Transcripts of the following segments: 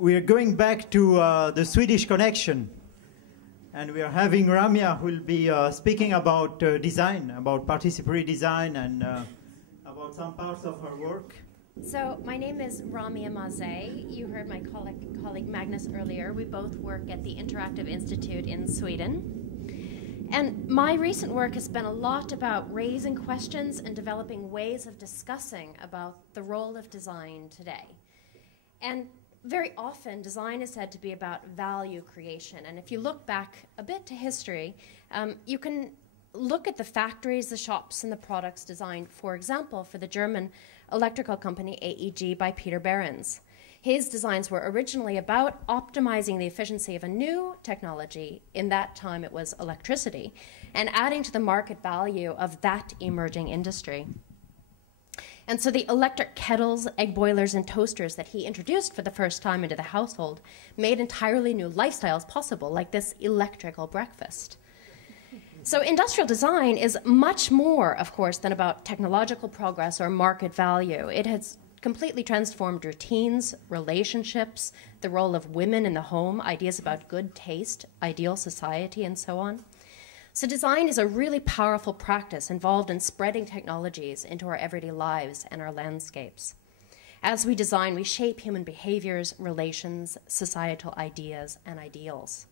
we are going back to the Swedish connection, and we are having Ramya, who will be speaking about design, about participatory design, and about some parts of her work. So my name is Ramya Mazay. You heard my colleague Magnus earlier. We both work at the Interactive Institute in Sweden. And my recent work has been a lot about raising questions and developing ways of discussing about the role of design today. And very often, design is said to be about value creation. And if you look back a bit to history, you can look at the factories, the shops, and the products designed, for example, for the German electrical company AEG by Peter Behrens. His designs were originally about optimizing the efficiency of a new technology, in that time it was electricity, and adding to the market value of that emerging industry. And so the electric kettles, egg boilers, and toasters that he introduced for the first time into the household made entirely new lifestyles possible, like this electrical breakfast. So industrial design is much more, of course, than about technological progress or market value. It has completely transformed routines, relationships, the role of women in the home, ideas about good taste, ideal society, and so on. So design is a really powerful practice involved in spreading technologies into our everyday lives and our landscapes. As we design, we shape human behaviors, relations, societal ideas, and ideals.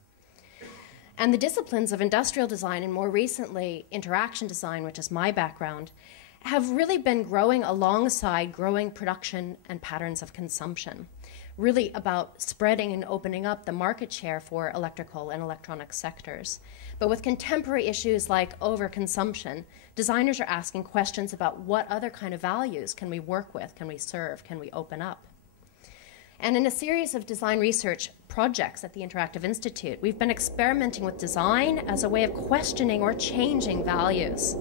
And the disciplines of industrial design, and more recently interaction design, which is my background, have really been growing alongside growing production and patterns of consumption, really about spreading and opening up the market share for electrical and electronic sectors. But with contemporary issues like overconsumption, designers are asking questions about what other kind of values can we work with, can we serve, can we open up? And in a series of design research projects at the Interactive Institute, we've been experimenting with design as a way of questioning or changing values.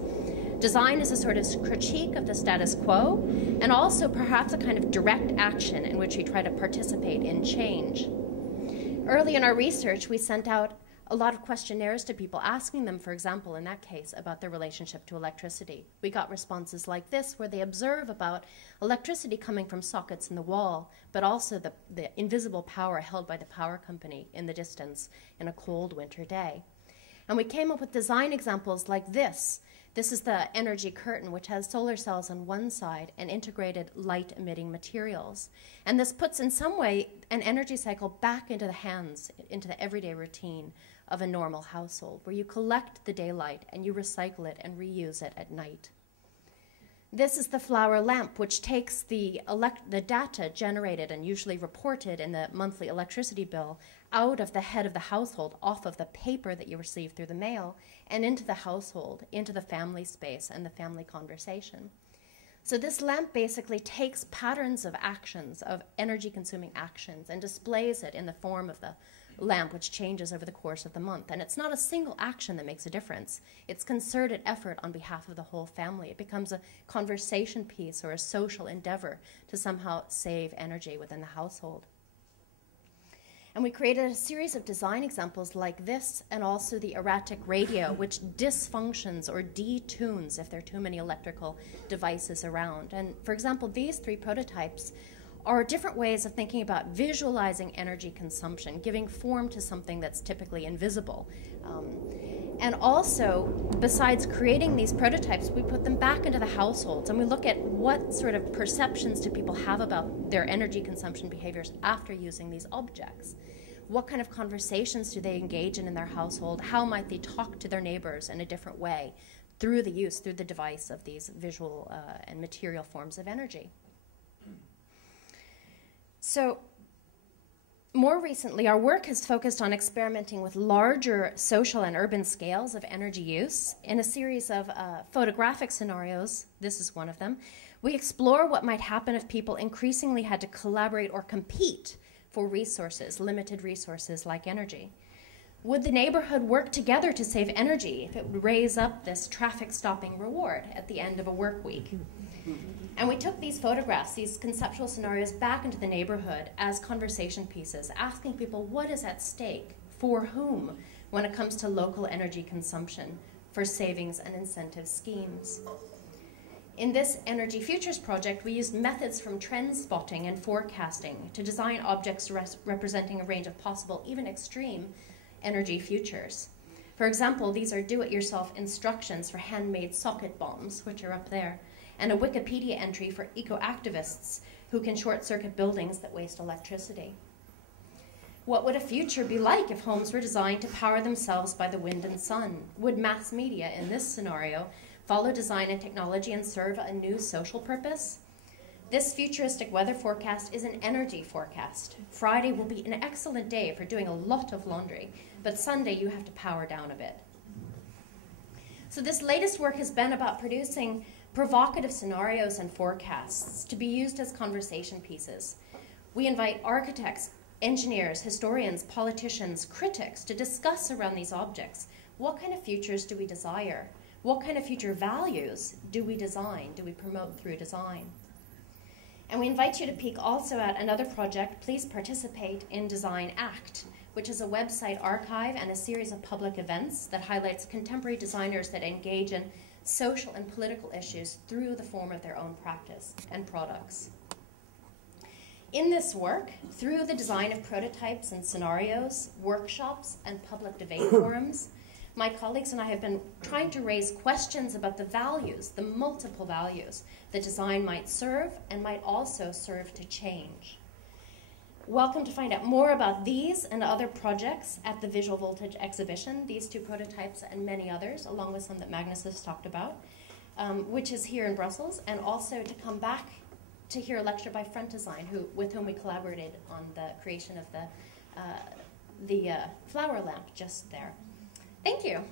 Design is a sort of critique of the status quo, and also perhaps a kind of direct action in which we try to participate in change. Early in our research, we sent out a lot of questionnaires to people, asking them, for example, in that case, about their relationship to electricity. We got responses like this, where they observe about electricity coming from sockets in the wall, but also the invisible power held by the power company in the distance in a cold winter day. And we came up with design examples like this. This is the energy curtain, which has solar cells on one side and integrated light-emitting materials. And this puts, in some way, an energy cycle back into the hands, into the everyday routine of a normal household, where you collect the daylight and you recycle it and reuse it at night. This is the flower lamp, which takes the data generated and usually reported in the monthly electricity bill out of the head of the household, off of the paper that you receive through the mail, and into the household, into the family space and the family conversation. So this lamp basically takes patterns of actions, of energy-consuming actions, and displays it in the form of the lamp, which changes over the course of the month. And it's not a single action that makes a difference. It's concerted effort on behalf of the whole family. It becomes a conversation piece or a social endeavor to somehow save energy within the household. And we created a series of design examples like this, and also the erratic radio, which dysfunctions or detunes if there are too many electrical devices around. And for example, these three prototypes are different ways of thinking about visualizing energy consumption, giving form to something that's typically invisible. And also, besides creating these prototypes, we put them back into the households, and we look at what sort of perceptions do people have about their energy consumption behaviors after using these objects. What kind of conversations do they engage in their household? How might they talk to their neighbors in a different way through the use, through the device of these visual and material forms of energy? So more recently, our work has focused on experimenting with larger social and urban scales of energy use. In a series of photographic scenarios, this is one of them, we explore what might happen if people increasingly had to collaborate or compete for resources, limited resources like energy. Would the neighborhood work together to save energy if it would raise up this traffic stopping reward at the end of a work week? And we took these photographs, these conceptual scenarios, back into the neighborhood as conversation pieces, asking people what is at stake, for whom, when it comes to local energy consumption, for savings and incentive schemes. In this Energy Futures project, we used methods from trend spotting and forecasting to design objects representing a range of possible, even extreme, energy futures. For example, these are do-it-yourself instructions for handmade socket bombs, which are up there, and a Wikipedia entry for eco-activists who can short-circuit buildings that waste electricity. What would a future be like if homes were designed to power themselves by the wind and sun? Would mass media, in this scenario, follow design and technology and serve a new social purpose? This futuristic weather forecast is an energy forecast. Friday will be an excellent day for doing a lot of laundry, but Sunday you have to power down a bit. So this latest work has been about producing provocative scenarios and forecasts to be used as conversation pieces. We invite architects, engineers, historians, politicians, critics to discuss around these objects. What kind of futures do we desire? What kind of future values do we design, do we promote through design? And we invite you to peek also at another project. Please participate in Design Act, which is a website archive and a series of public events that highlights contemporary designers that engage in social and political issues through the form of their own practice and products. In this work, through the design of prototypes and scenarios, workshops, and public debate forums, my colleagues and I have been trying to raise questions about the values, the multiple values, that design might serve and might also serve to change. Welcome to find out more about these and other projects at the Visual Voltage exhibition, these two prototypes and many others, along with some that Magnus has talked about, which is here in Brussels, and also to come back to hear a lecture by Front Design, with whom we collaborated on the creation of the flower lamp just there. Thank you.